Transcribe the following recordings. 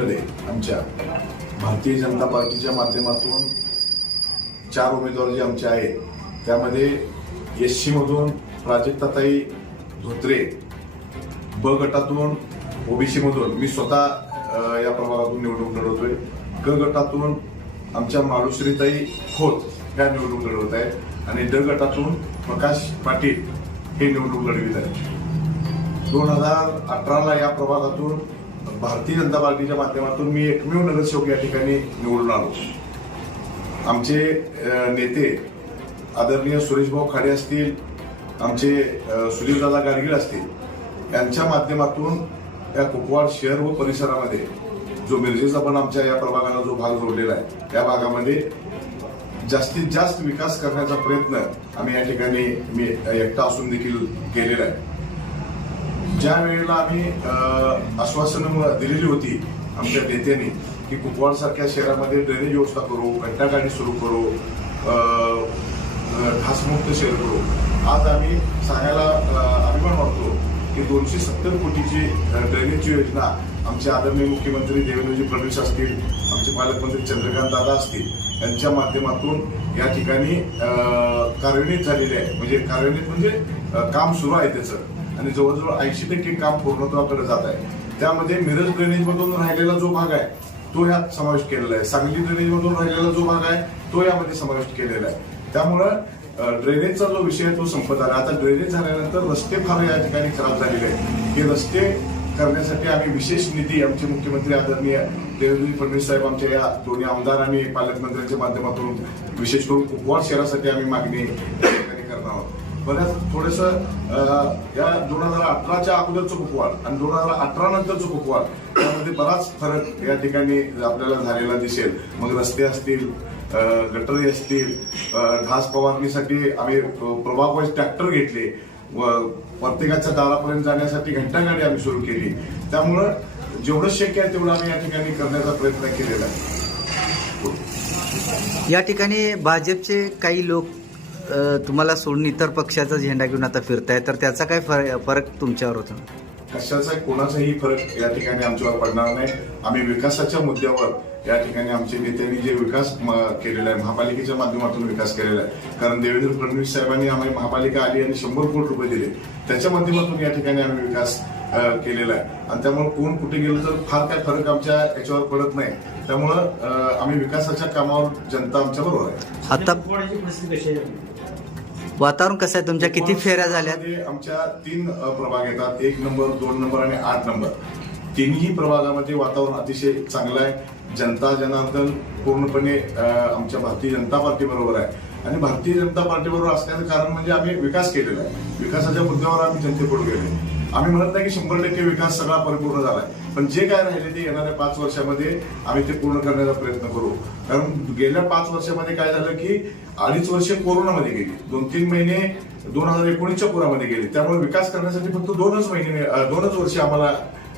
आमच्या भारतीय जनता पार्टीच्या माध्यमातून चार उमेदवार जे आमचे आहेत त्यामध्ये एस मधून प्राजक्ताताई धोत्रे ब गटातून ओबीसी मधून मी स्वतः या प्रभागातून निवडणूक लढवतोय. क गटातून आमच्या माळुश्रीताई खोत ह्या निवडणूक लढवत आहेत आणि ड गटातून प्रकाश पाटील हे निवडणूक लढवित आहेत. दोन हजार अठराला या प्रभागातून भारतीय जनता पार्टीच्या माध्यमातून मी एकमेव नगरसेवक या ठिकाणी निवडून आलो. आमचे नेते आदरणीय सुरेशभाऊ खाडे असतील आमचे सुधीरदादा गाडगीळ असतील यांच्या माध्यमातून या कुपवाड शहर व परिसरामध्ये जो मिरजेचा पण आमच्या या प्रभागाला जो भाग जोडलेला आहे त्या भागामध्ये जास्तीत जास्त विकास करण्याचा प्रयत्न आम्ही या ठिकाणी मी एकटा असून देखील केलेला आहे. ज्या वेळेला आम्ही अ, आश्वासनं दिलेली होती आमच्या नेत्याने की कुपवाड सारख्या शहरामध्ये ड्रेनेज व्यवस्था करू घंटागाडी सुरू करू ठासमुक्त शहर करू. आज आम्ही सांगायला अभिमान वाटतो की दोनशे सत्तर कोटीची ड्रेनेजची योजना आमचे आदरणीय मुख्यमंत्री देवेंद्रजी फडणवीस असतील आमचे पालकमंत्री चंद्रकांत दादा असतील यांच्या माध्यमातून या ठिकाणी कार्यान्वित झालेले आहे. म्हणजे कार्यान्वित म्हणजे काम सुरू आहे त्याचं. आणि जवळजवळ ऐंशी टक्के काम पूर्णत्वाकडे जात आहे. त्यामध्ये मिरज ड्रेनेज मधून राहिलेला जो भाग आहे तो यात समाविष्ट केलेला आहे. सांगली ड्रेनेज मधून राहिलेला जो भाग आहे तो यामध्ये समाविष्ट केलेला आहे. त्यामुळं ड्रेनेजचा जो विषय आहे तो संपत आला. आता ड्रेनेज झाल्यानंतर रस्ते फार या ठिकाणी खराब झालेले आहेत. हे रस्ते करण्यासाठी आम्ही विशेष निधी आमचे मुख्यमंत्री आदरणीय देवेंद्र फडणवीस साहेब आमच्या या दोन्ही आमदार आणि पालकमंत्र्यांच्या माध्यमातून विशेष करून कुपवाड शहरासाठी आम्ही मागणी या ठिकाणी करणार आहोत. बऱ्याच थोडस या दोन हजार अठराच्या अगोदरचं कुपवाड आणि दोन हजार अठरा नंतरचं कुपवाड त्यामध्ये बराच फरक या ठिकाणी आपल्याला झालेला दिसेल. मग रस्ते असतील गटरी असतील घास फवारणीसाठी आम्ही प्रभाग ट्रॅक्टर घेतले. व प्रत्येकाच्या दारापर्यंत जाण्यासाठी घंटागाडी आम्ही सुरू केली. त्यामुळं जेवढं शक्य आहे तेवढं आम्ही या ठिकाणी करण्याचा प्रयत्न केलेला आहे. या ठिकाणी भाजपचे काही लोक तुम्हाला सोडून इतर पक्षाचा झेंडा घेऊन आता फिरताय तर त्याचा काय फरक फरक तुमच्यावर होता? कशाचा कोणाचाही फरक या ठिकाणी आमच्यावर पडणार नाही. आम्ही विकासाच्या मुद्द्यावर या ठिकाणी आमचे नेत्यांनी जे विकास म- केलेला आहे महापालिकेच्या माध्यमातून विकास केलेला आहे. कारण देवेंद्र फडणवीस साहेबांनी आम्हाला महापालिका आली आणि शंभर कोटी रुपये दिले. त्याच्या माध्यमातून या ठिकाणी आम्ही विकास केलेला आहे. आणि त्यामुळे कोण कुठे गेलं तर फार काय फरक आमच्या याच्यावर पडत नाही. त्यामुळं आम्ही विकासाच्या कामावर जनता आमच्या बरोबर आहे. आता वातावरण कसं आहे? तुमच्या किती फेऱ्या मध्ये आमच्या तीन प्रभाग येतात. एक नंबर दोन नंबर आणि आठ नंबर. तिन्ही प्रभागामध्ये वातावरण अतिशय चांगलं आहे. जनता जनार्दन पूर्णपणे आमच्या भारतीय जनता पार्टी बरोबर आहे. आणि भारतीय जनता पार्टी बरोबर असण्याचं कारण म्हणजे आम्ही विकास केलेला आहे. विकासाच्या मुद्द्यावर आम्ही जनतेपुढे गेले आम्ही म्हणत नाही की शंभर टक्के विकास सगळा परिपूर्ण झालाय पण जे काय राहिले ते येणाऱ्या पाच वर्षामध्ये आम्ही ते पूर्ण करण्याचा प्रयत्न करू. कारण गेल्या पाच वर्षामध्ये काय झालं की अडीच वर्षे कोरोनामध्ये गेली. दोन तीन महिने दोन हजार एकोणीसच्या पुरामध्ये गेले. त्यामुळे विकास करण्यासाठी फक्त दोनच महिने दोनच वर्ष आम्हाला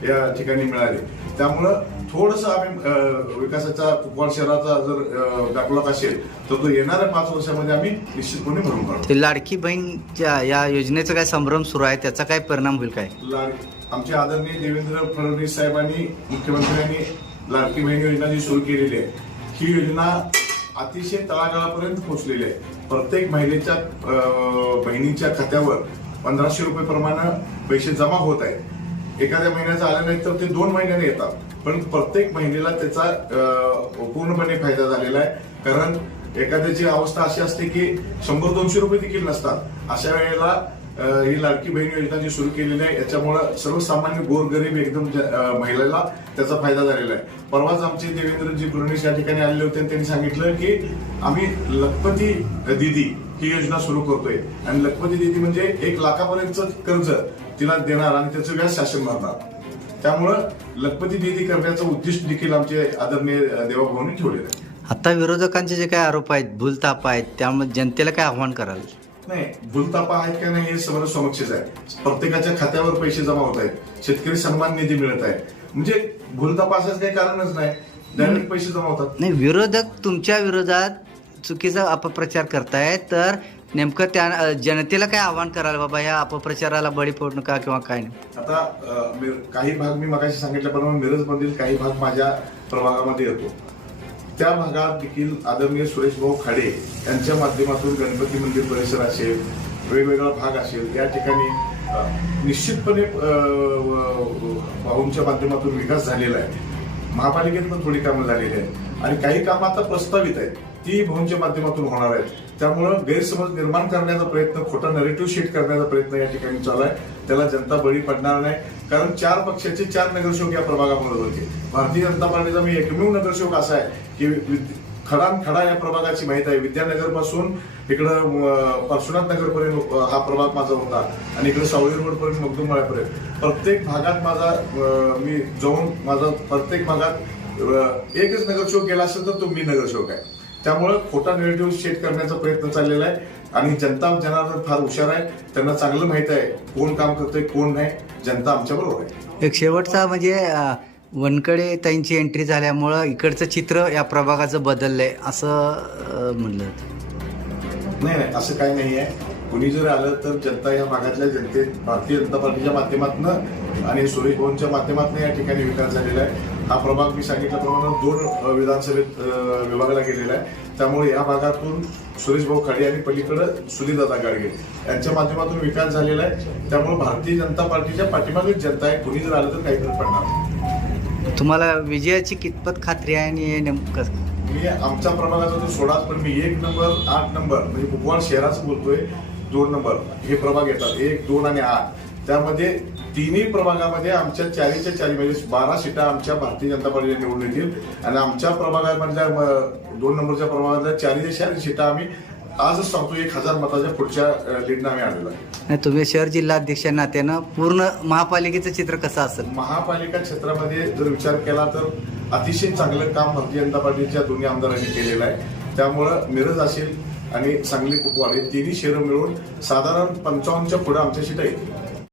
या ठिकाणी मिळाले. त्यामुळं थोडस आम्ही विकासाचा कुपवाड शहराचा जर दाखला असेल तर तो येणाऱ्या पाच वर्षामध्ये आम्ही निश्चितपणे भरून काढू. ते लाडकी बहीणच्या या योजनेचा काय संभ्रम सुरू आहे त्याचा काय परिणाम होईल काय? लाड- आमचे आदरणीय देवेंद्र फडणवीस साहेबांनी मुख्यमंत्र्यांनी लाडकी बहीण योजना जी सुरू केलेली आहे ही योजना अतिशय तळागाळापर्यंत पोहोचलेली आहे. प्रत्येक महिलेच्या बहिणीच्या खात्यावर पंधराशे रुपये प्रमाणे पैसे जमा होत आहेत. एखाद्या महिन्याचं आलं नाही तर ते दोन महिन्याने येतात. पण प्रत्येक महिलेला त्याचा पूर्णपणे फायदा झालेला आहे. कारण एखाद्याची अवस्था अशी असते की शंभर दोनशे रुपये देखील नसतात. अशा वेळेला ही लाडकी बहीण योजना जी सुरू केलेली आहे याच्यामुळं सर्वसामान्य गोरगरीब एकदम महिलेला त्याचा फायदा झालेला आहे. परवाच आमचे देवेंद्रजी फडणवीस या ठिकाणी आलेले होते आणि त्यांनी सांगितलं की आम्ही लखपती दिदी ही योजना सुरू करतोय. आणि लखपती दिदी म्हणजे एक लाखापर्यंतचं कर्ज तिला देणार आणि त्याचं व्याज शासन भरणार. त्यामुळं लखपती दिदी करण्याचं उद्दिष्ट देखील आमचे आदरणीय देवाभाऊनी ठेवलेलं आहे. आता विरोधकांचे जे काय आरोप आहेत भूलताप आहेत त्यामुळे जनतेला काय आव्हान कराल? नाही भूलतापा आहेत का नाही हे समोर समक्षच आहे प्रत्येकाच्या खात्यावर पैसे जमा होत आहेत. शेतकरी सन्मान निधी मिळत आहे. म्हणजे भूलतापा असाच काही कारणच नाही. डायरेक्ट पैसे जमा होतात. नाही विरोधक तुमच्या विरोधात चुकीचा अपप्रचार करताय तर नेमकं त्या जनतेला काय आव्हान कराल बाबा? ह्या अपप्रचाराला बळी पडू नका किंवा काय नाही? आता काही भाग मी मगाशी सांगितल्याप्रमाणे मिरज मधील काही भाग माझ्या प्रभागामध्ये येतो. त्या भागात देखील आदरणीय सुरेश भाऊ खाडे यांच्या माध्यमातून गणपती मंदिर परिसर असेल वेगवेगळा भाग असेल या ठिकाणी निश्चितपणे भाऊंच्या माध्यमातून विकास झालेला आहे. महापालिकेत पण थोडी कामं झालेली आहेत. आणि काही कामं आता प्रस्तावित आहेत. ती भाऊंच्या माध्यमातून होणार आहेत. त्यामुळं गैरसमज निर्माण करण्याचा प्रयत्न खोटा नरेटिव्ह शीट करण्याचा प्रयत्न या ठिकाणी चालू आहे. त्याला जनता बळी पडणार नाही. कारण चार पक्षाचे चार नगरसेवक या प्रभागामध्ये होते. भारतीय जनता पार्टीचा मी एकमेव नगरसेवक असा आहे की खडान खडा या प्रभागाची माहिती आहे. विद्यानगरपासून इकडं परशुनाथ नगर पर्यंत हा प्रभाग माझा होता. आणि इकडे सावळी रोड पर्यंत मगदुमळ्यापर्यंत प्रत्येक भागात माझा मी जाऊन माझा प्रत्येक भागात एकच नगरसेवक गेला असेल तर तो मी नगरसेवक आहे. त्यामुळं खोटा निगेटिव्ह शेट करण्याचा प्रयत्न चाललेला आहे. आणि जनता जनार्दन फार हुशार आहे. त्यांना चांगलं माहीत आहे कोण काम करतोय कोण नाही. जनता आमच्या बरोबर आहे. एक शेवटचा म्हणजे वनकडे त्यांची एंट्री झाल्यामुळं इकडचं चित्र या प्रभागाचं बदललंय असं म्हणलं नाही नाही असं काही नाही आहे. कुणी जर आलं तर जनता या भागातल्या जनतेत भारतीय जनता पार्टीच्या माध्यमातून आणि सुरेश भाऊंच्या माध्यमातून या ठिकाणी विकास झालेला आहे. हा प्रभाग मी सांगितल्याप्रमाणे दोन विधानसभेत विभागला गेलेला आहे. त्यामुळे या भागातून सुरेश भाऊ खाडे आणि पलीकडं सुनीलदादा गाडगे यांच्या माध्यमातून विकास झालेला आहे. त्यामुळे भारतीय जनता पार्टीच्या पाठीमागेच जनता आहे. कुणी जर आलं तर काही फरक पडणार. तुम्हाला विजयाची कितपत खात्री आहे आणि हे नेमकं? मी आमच्या प्रभागाचा जो सोडाच पण मी एक नंबर आठ नंबर म्हणजे कुपवाड शहराचं बोलतोय दोन नंबर हे प्रभाग येतात. एक दोन आणि आठ. त्यामध्ये तिन्ही प्रभागामध्ये आमच्या चारीच्या चारी म्हणजे बारा सीटा आमच्या भारतीय जनता पार्टीच्या निवडून येतील. आणि आमच्या प्रभागामधल्या दोन नंबरच्या प्रभागातल्या चारी चारी सीटा आम्ही आजच सांगतो एक हजार मताच्या पुढच्या लीडनं आम्ही आणलेलो आहे. तुम्ही शहर जिल्हाध्यक्ष या नात्यानं पूर्ण महापालिकेचं चित्र कसं असेल? महापालिका क्षेत्रामध्ये जर विचार केला तर अतिशय चांगलं काम भारतीय जनता पार्टीच्या दोन्ही आमदारांनी केलेलं आहे. त्यामुळं मिरज असेल आणि सांगली कुपवाड हे तिन्ही शहरं मिळून साधारण पंचावन्नच्या पुढे आमच्या सीटा येतील.